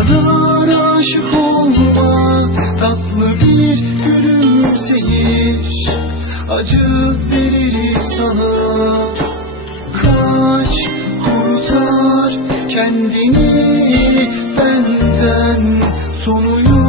kadar aşık olma. Tatlı bir gülümseyiş. Acı veririk sana. Kaç kurtar kendini benden. Sonuyu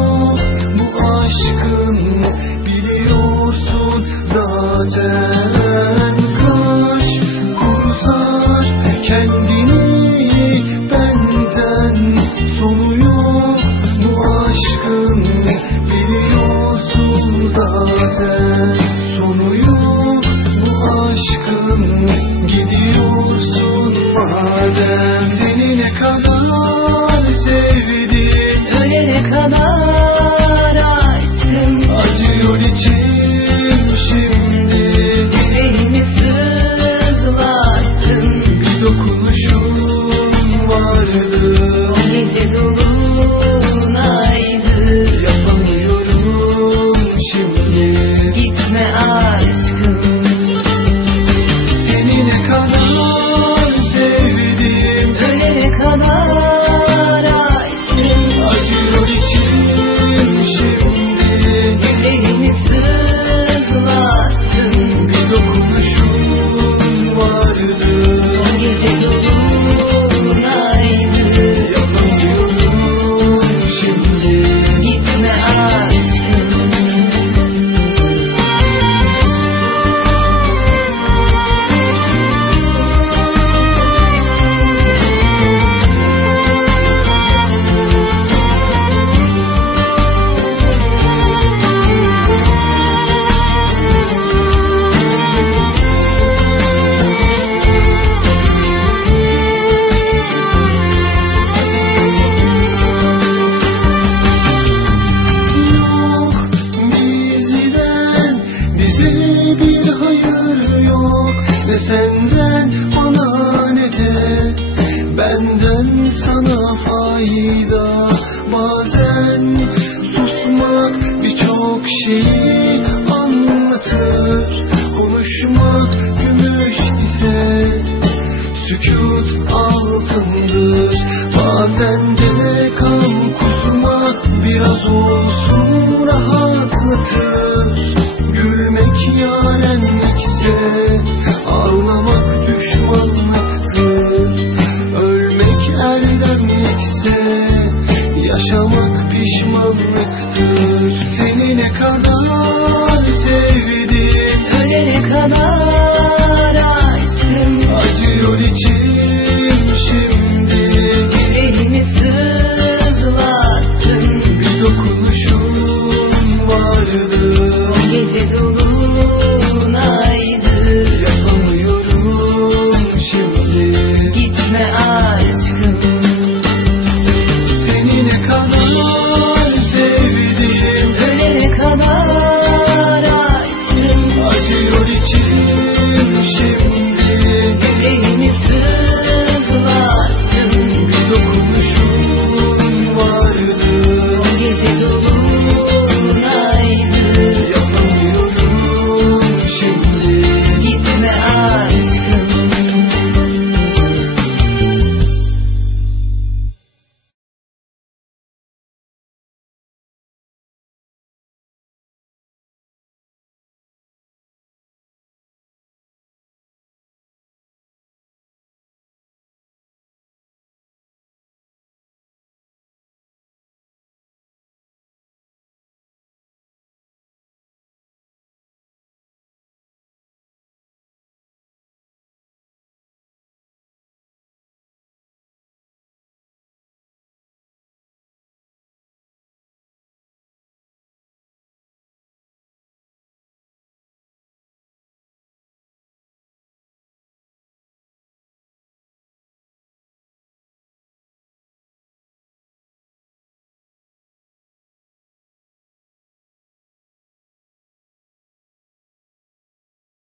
fayda. Bazen susmak birçok şeyi anlatır. Konuşmak gümüş ise sükut altındır. Bazen de kan kusmak biraz olsun rahatlatır.